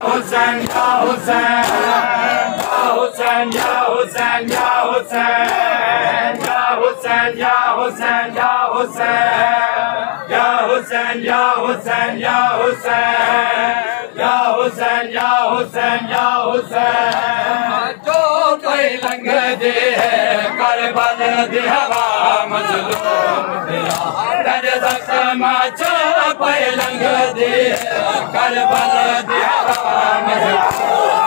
Hussein, Ya Hussein, Ya Hussein, Ya Hussein, Ya Hussein, Ya Hussein, Ya Hussein, Ya Hussein, Ya Hussein, Ya Hussein, Ya Hussein, Ya Hussein, Ya Hussein, Ya Hussein. جو کوئی لنگ دے کربل دی ہوا مظلوم دیا در زخم جو کوئی لنگ دے کربل دی ہوا مظلوم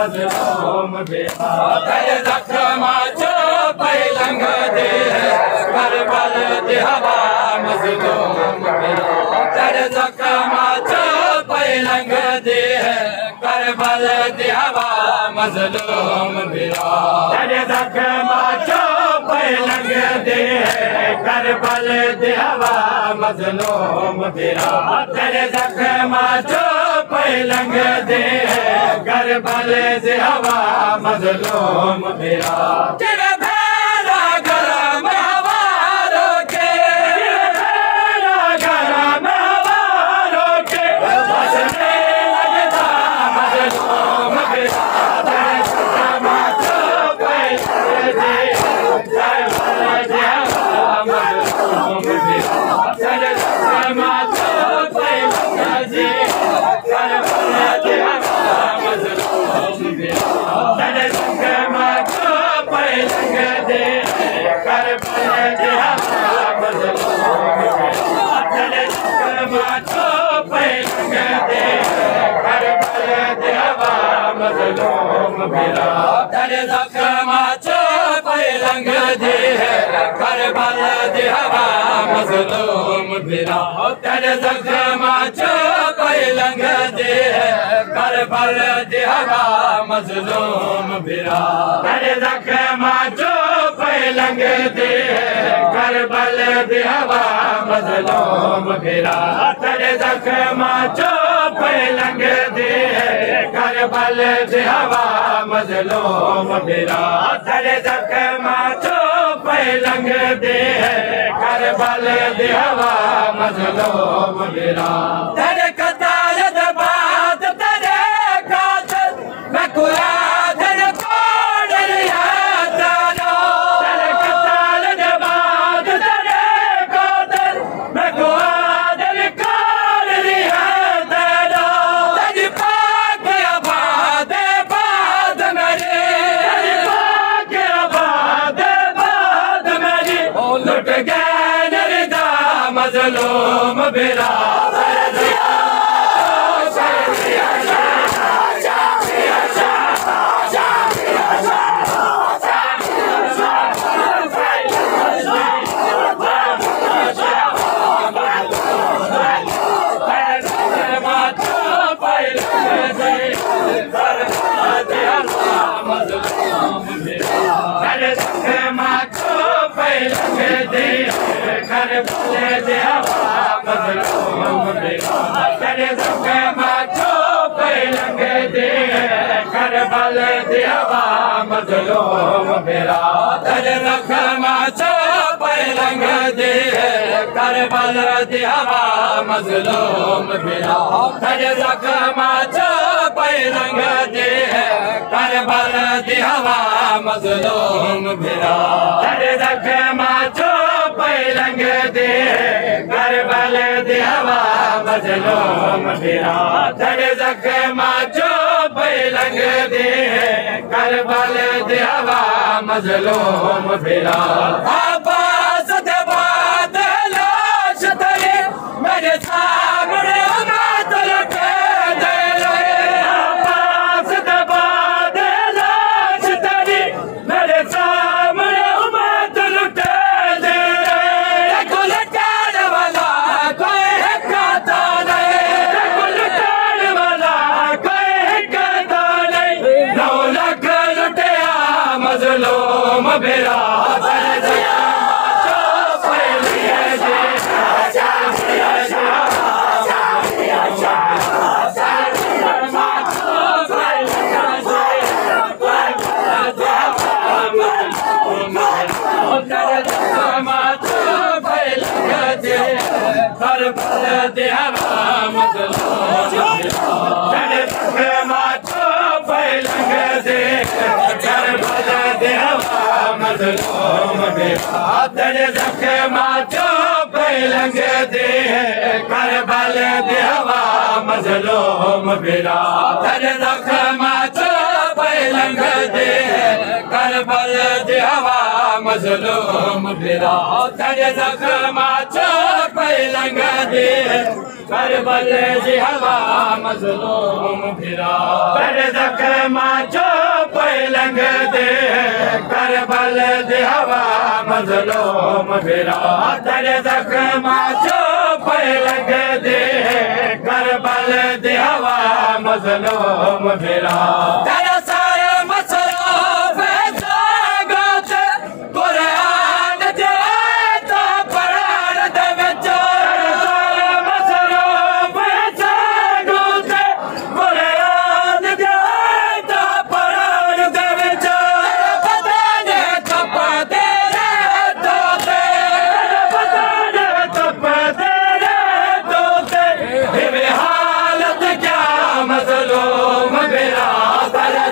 مظلوم بیا در زخم جو پلنگ دے کربل دی ہوا مظلوم بیا در زخم جو پلنگ دے کربل دی ہوا مظلوم بیا در زخم جو پلنگ دے کربل دی ہوا مظلوم بیا در زخم جو پلنگ دے کربل دی ہوا مظلوم بیا تیرے بھیرا گرم ہوا روکے تیرے بھیرا گرم ہوا روکے بسنے لگتا مظلوم بیا تیرے زخم جو پلنگ دے کربل دی ہوا مظلوم بیا تیرے زخم جو پلنگ دے کربل دی ہوا مظلوم بیا تیرے زخم جو پلنگ دے کربل دی ہوا مظلوم بیا تیرے زخم جو پلنگ دے کربل دی ہوا مظلوم بیا تیرے زخم جو پلنگ دے کربل دی ہوا مظلوم بیا تیرے زخم جو پلنگ دے کربل دی ہوا مظلوم بیا تیرے زخم جو پلنگ دے کربل دی ہوا مظلوم بیا تیرے زخم جو پلنگ دے کربل دی ہوا مظلوم بیا تیرے زخم جو پلنگ دے کربل دی ہوا مظلوم بیا تیرے قتال دے بعد تیرے قاتل میں کویا تیرے کوڑ لیا تیرا تیرے قتال دے بعد تیرے قاتل میں کویا تیرے کوڑ لیا تیرا تیری پاک آباد باد میری تیری پاک آباد باد میری لٹ گئے نردا مظلوم بیا کربل دی ہوا مظلوم بیا تیرے زخم جو پلنگ دے کربل دی ہوا مظلوم بیا تیرے زخم جو پلنگ دے کربل دی ہوا مظلوم بیا تیرے زخم جو پلنگ دے کربل دی ہوا مظلوم بیا تیرے زخم جو پلنگ دے کربل دی ہوا مظلوم بیا تیرے زخم جو پلنگ دے کربل دی ہوا مظلوم بیا عباس دے بعد لاش تیری میرے سامنے امت لٹے دے رہے عباس دے بعد لاش تیری میرے سامنے امت لٹے دے رہے کل کار والا کوئی حکاتا نہیں کل کار والا کوئی میرا تیرے زخماں چوں پلنگ دے کربل دی ہوا مظلوم میرا تیرے زخماں چوں پلنگ دے کربل دی ہوا مظلوم میرا تیرے زخماں چوں پلنگ دے کربل دی ہوا مظلوم میرا تیرے زخماں چوں پلنگ دے کربل دی ہوا مظلوم میرا تیرے زخماں چوں پلنگ دے کربل دی ہوا مظلوم میرا تیرا سارے مصروف جاگت قرآن دے تو پڑھان دے وچوں سارے مصروف جاگت قرآن دے تو پڑھان دے وچوں بدن چپ تیرے توتے ہوئے حالت کیا مظلوم میرا تیرے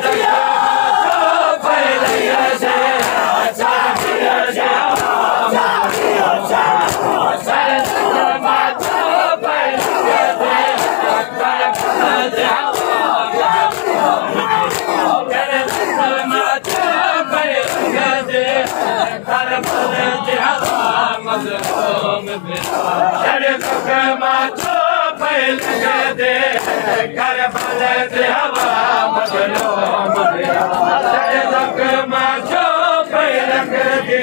زخماں چوں پلنگ دے کربل دی ہوا مظلوم میرا تیرے زخماں چوں پلنگ دے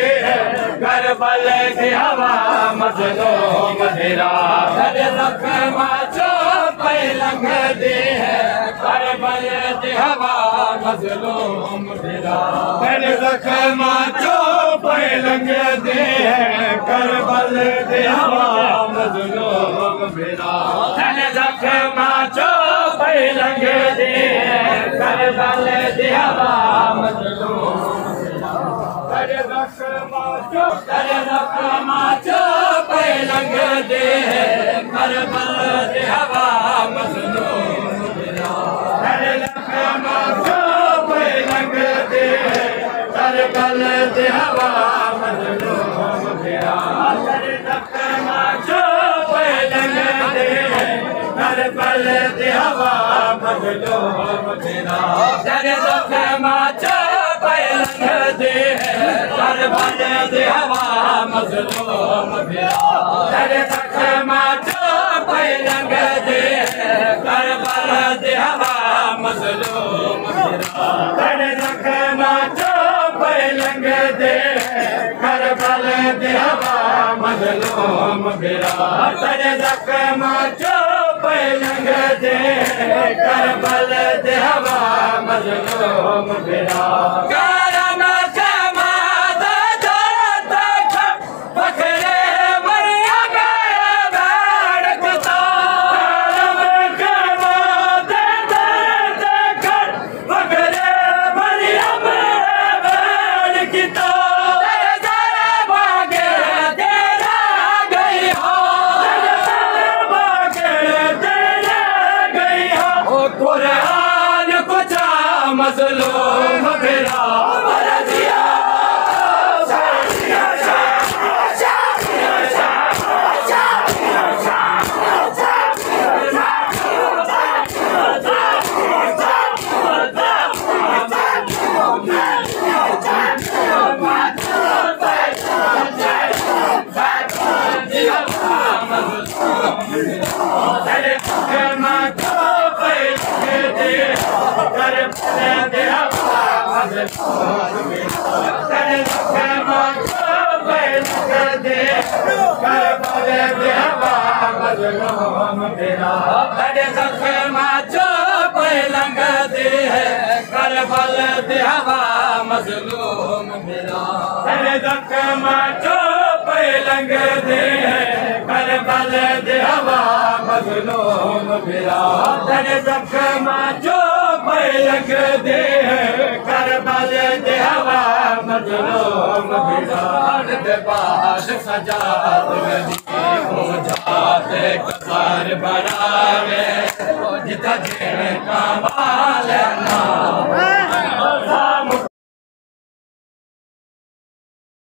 کربل دی ہوا مظلوم میرا تیرے زخماں چوں پلنگ دے کربل دی ہوا مظلوم میرا تیرے زخماں چوں پلنگ دے کربل دی ہوا مظلوم میرا تیرے زخماں چوں پلنگ دے کربل دی ہوا مظلوم تیرے زخماں چوں پلنگ دے کربل دی ہوا مظلوم میرا تیرے زخماں چوں پلنگ دے کربل دی ہوا مظلوم میرا تیرے زخماں چوں پلنگ دے کربل دی ہوا مظلوم میرا تیرے زخماں چوں پلنگ دے کربل دی ہوا مظلوم میرا تیرے زخماں چوں پلنگ دے کربل دی ہوا مظلوم میرا تیرے زخماں چوں پلنگ دے کربل دی ہوا مظلوم میرا تیرے زخماں چوں پلنگ دے کربل دی ہوا مظلوم میرا کرم جماد جات فخرے مریم بیڑکتا کرم جماد جات فخرے مریم بیڑکتا تیرے ذرے باغے تیرا گئی ہو تیرے ذرے باغے تیرا گئی ہو قرآن کچھ مظلوم میرا تیرے زخماں چوں پلنگ دے کربل دی ہوا مظلوم میرا زخم چوپ لنگ دے کربل دے ہوا مظلوم بھرا زخم چوپ لنگ دے کربل دے ہوا مظلوم بھرا دے پاس سجاد ندی ہو جاتے قصار بڑھاوے جتا جن کمال نام